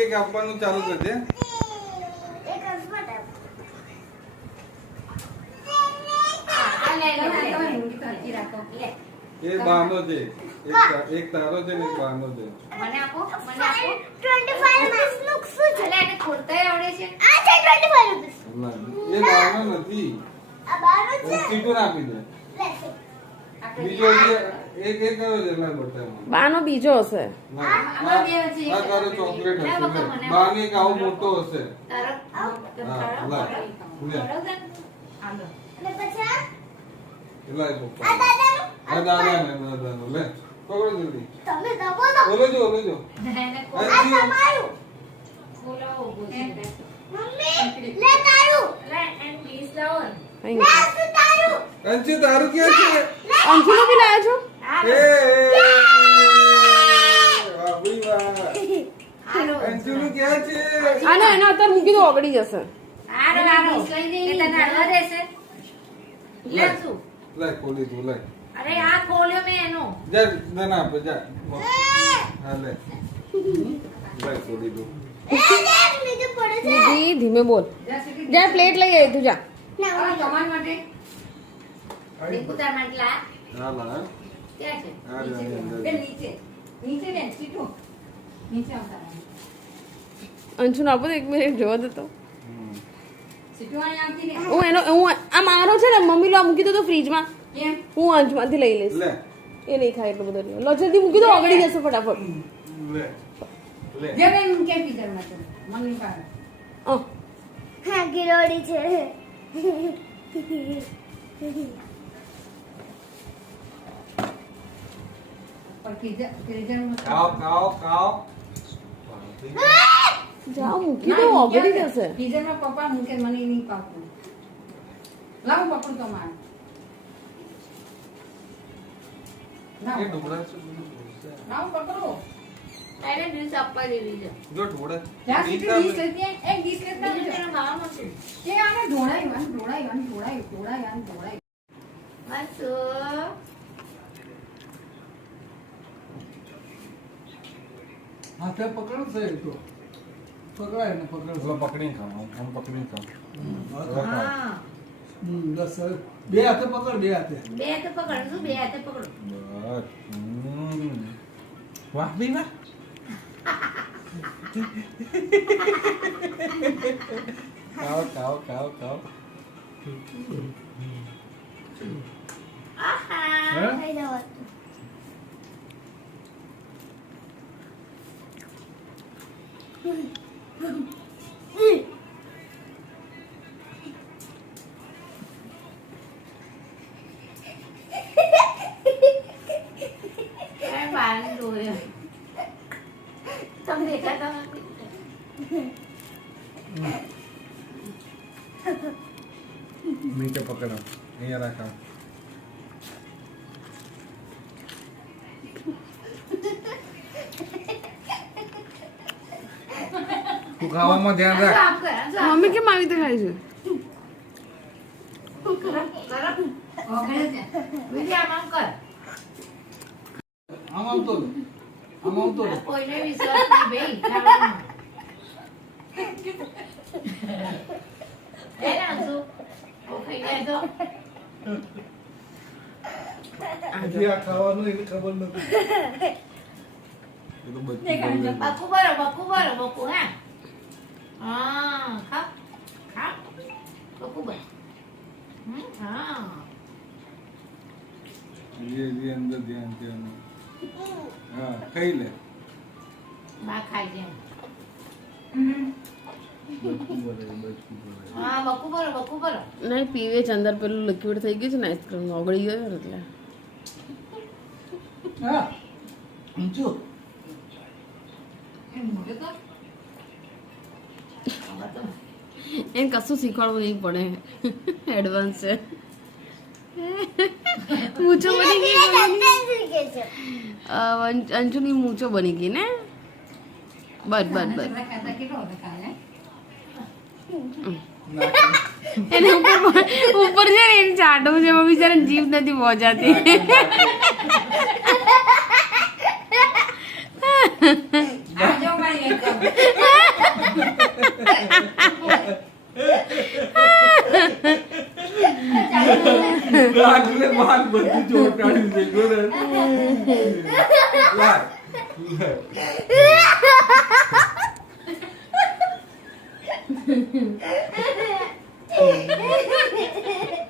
એક આપવાનું ચાલુ કરજે. એ બાનો છે, એક તારો છે ને એક બાનો છે. મને આપો 25 રૂપિયા નું શું છે? એટલે એને ખોલતાય આવડે છે. આ છે 25 રૂપિયા. એ બાનો નથી, આ બાનો છે. સીટું આપી દે. બીજો એક કયો છે ના બતાવ. બાનો બીજો હશે. આ તારો ચોકલેટ હશે. બાનો એક આવો મોટો હશે. તારો હા, લા. લે. અને પછી આ એલા પપ્પા. આ દાદાનું આ દાદાનો લે. પકડો જલ્દી. તમે દબો દો. ઓલો જો. એને આ તમારું. ખોલાવો બોલે. મમ્મી લે તારું. લે એન પ્લીઝ લાવો. અહીં લે આ તારું. અંશુ તારું ક્યાં છે? અંશુનો બી લાવ્યો છો? એ વાહ ભઈ વાહ. અંશુનું ક્યાં છે? આને એના અત્યારે મૂકી દો, ઓગળી જશે. આરો લઈ દે. એ તને અડવા દેશે. લે શું? લે ખોલી તું લે. અરે આ ખોલ્યો મે એનો. જા ના આપે જા. હા લે. લે ખોલી તું. એ દેખ નીચે પડે છે. દીદી ધીમે બોલ. જા પ્લેટ લઈ આવી તું જા. ના કમાન માટે. દેખો તાર માટલા. હા લા. ક્યાં છે? હા જા અંદર. નીચે. નીચે ને સીટો. નીચે આવતા. અંશુને આપો તો એક મિનિટ જોવા દે તો. સીટો અહીં આવતી ને. હું આ મારો છે ને, મમ્મી લો આ મૂકી દો તો ફ્રીજમાં. કેમ? હું અંશમાંથી લઈ લઈશ. લે. એ નહીં ખાય એટલું બધું. લો જલ્દી મૂકી દો, ઓગળી જશે ફટાફટ. લે. લે. જે બેન કે કીધર માં તો મમ્મી પાસે. હા ગિરોડી છે. પર કીધર માં ખાઓ. જાઓ મૂકી દો, ઓગળી જશે. કીધર માં પપ્પા મૂકે મને નહીં પાકું. લાવો પકડું તો માર. એ ઢોળા છે. લાવો પકડો. એને ડીશ આપવા દેવી છે. જો ઢોળા. જ્યાં સુધી ડીશ લેતી હોય, એક ડીશ લેતા આવજો. તેનો ભાવ નથી. કે આને ઢોળાય. માસુ. હાથે પકડો છે એ તો પકડાય ને પકડો પકડીને ખાઓ. આમ પકડીને ખાઓ. હા. બસ હવે. બે હાથે પકડ, બે હાથે. બે હાથે પકડ. શું બે હાથે પકડો? બસ. વાહ ભઈ વાહ. ખાઓ. આહા. થઈ જાવ. તમે દેખાતા નથી. નીચે પકડો. અહીંયા રાખો. તું ખાવામાં ધ્યાન રાખ. આમ કર, આમ કર. મમ્મી કેમ આવી રીતે ખાય છે? ઓગળે છે. વિજય આમ કર. આમ આવતો લે. કોઈને વિશ્વાસ નહીં ભાઈ ખાવાનું. એ નાસુ. ઓ ખાઈ જાય તો. હજી આ ખાવાનું એને ખબર નથી. એ તો બચ્ચું બકુ બરો હા. હા ખા. બકુ બર. હા. જે અંદર ધ્યાન છે એનું. હા ખાઈ લે. બા ખાઈ જાય. બચકું ભરે. હા બકુ બરો. નહીં પીવે છે, અંદર પેલું લિક્વિડ થઈ ગયું છે ને, આઈસ્ક્રીમ ઓગળી ગયો ને એટલે. હા ઊંચું. એને કશું શીખવાડવું નહીં પડે. એડવાન્સ છે. મૂછો બની ગઈ. અંજુની મૂછો બની ગઈ ને. બસ એને ઉપર છે ને એને ચાટવું છે, એમાં બિચારાને જીભ નથી પહોંચાતી. લાગલે માન બધું ચોટાડ્યું છે જોડે લાગ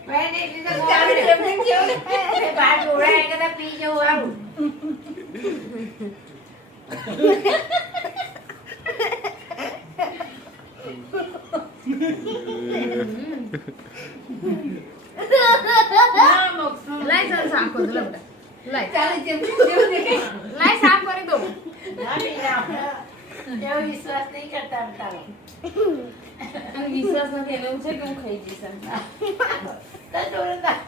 મેં એટલી તો ચાલી જમણી જેવું બાર ડોળાય કે પી જવું આવું લાઈ સર સાફ કરી દો બેટા લાઈ ચાલી જમણી જેવું દેખાય લાઈ સાફ કરી દો એવો વિશ્વાસ નહીં કરતા તારો અને વિશ્વાસ નથી એને એવું છે કે હું ખાઈ જઈશ એમ. તો જોરદાર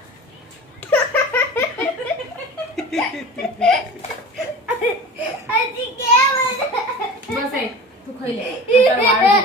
બસ એ તું ખાઈ લે. તારા વાળ